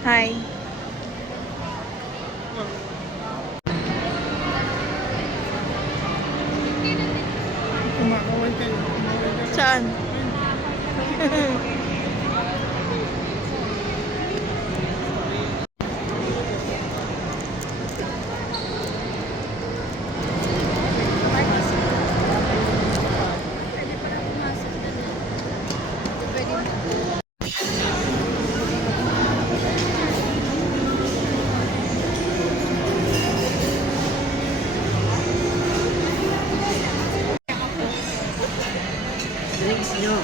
Hi. Kumakaway kayo. Saan? Drinks nyo.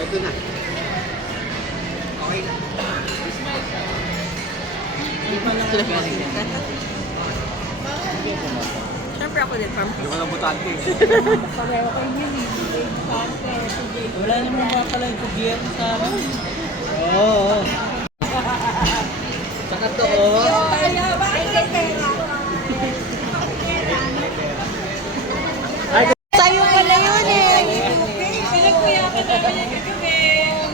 Ito na. Okay na. Siyempre ako din, farm. Hindi ko lang butante. Wala naman mga pala yung kugiyan sa amin. Oo. Saka to, Sa'yo pala yun eh. Pinagkuyakan namin yung kagabi.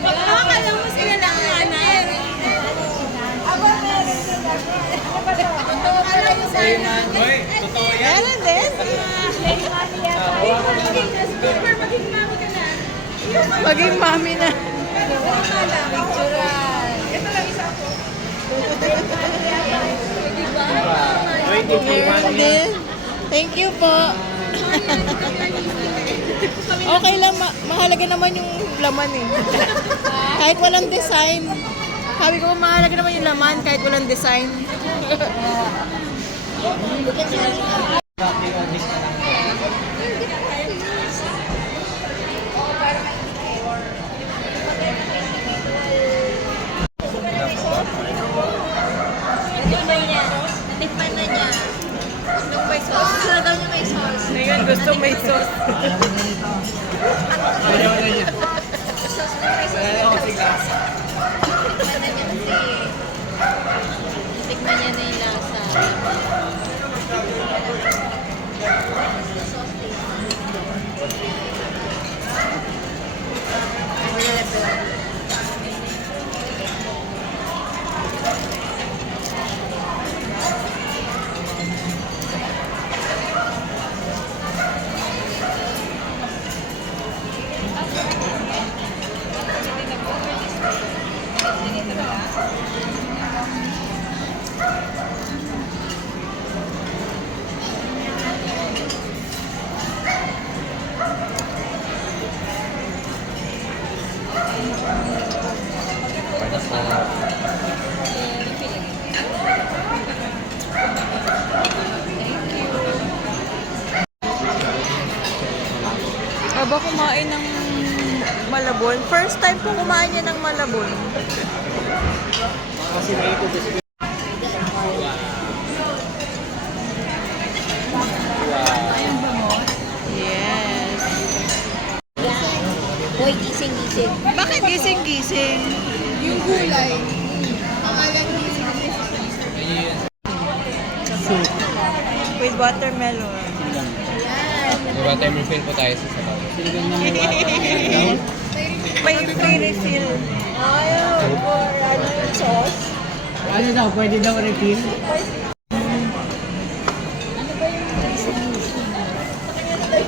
Akala mo sila lang nanay. Aba, meron sila. Totoo pala yung sana. Hoy, totoo yan. Meron din. Maging mami ka na. Maging mami na. Picturean. Ito lang isa ko. Hoy, Meron din. Thank you po. Okay lang, mahalaga naman yung laman eh. Kahit walang design. Sabi ko, mahalaga naman yung laman kahit walang design. Natikman niya. Natikman na niya. Nung may sauce. Gusto na daw niya may sauce. Ngayon, gusto may sauce. Sauce na may sauce. Natikman na niya kasi. Natikman niya na yung lasa. Aba kumain ng malabon. First time po kumain niya ng malabon. Kasi may ito gusto. Yes. Boy, gising-gising. Bakit gising-gising? Yung gulay. Pangalan Soup. With watermelon. Diba tayo refill po tayo sa sabaw. Siligang na May refill. Ayaw. Ano yung sauce? Ano daw? Pwede daw refill?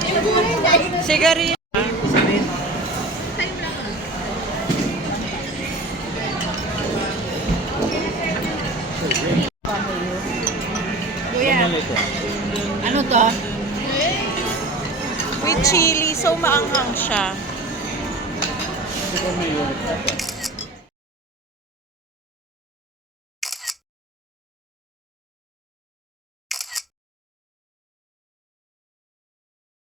Yung gulay dahil Sigarilyo. Kuya, ano to? With chili, so maanghang siya. Siguro may unit.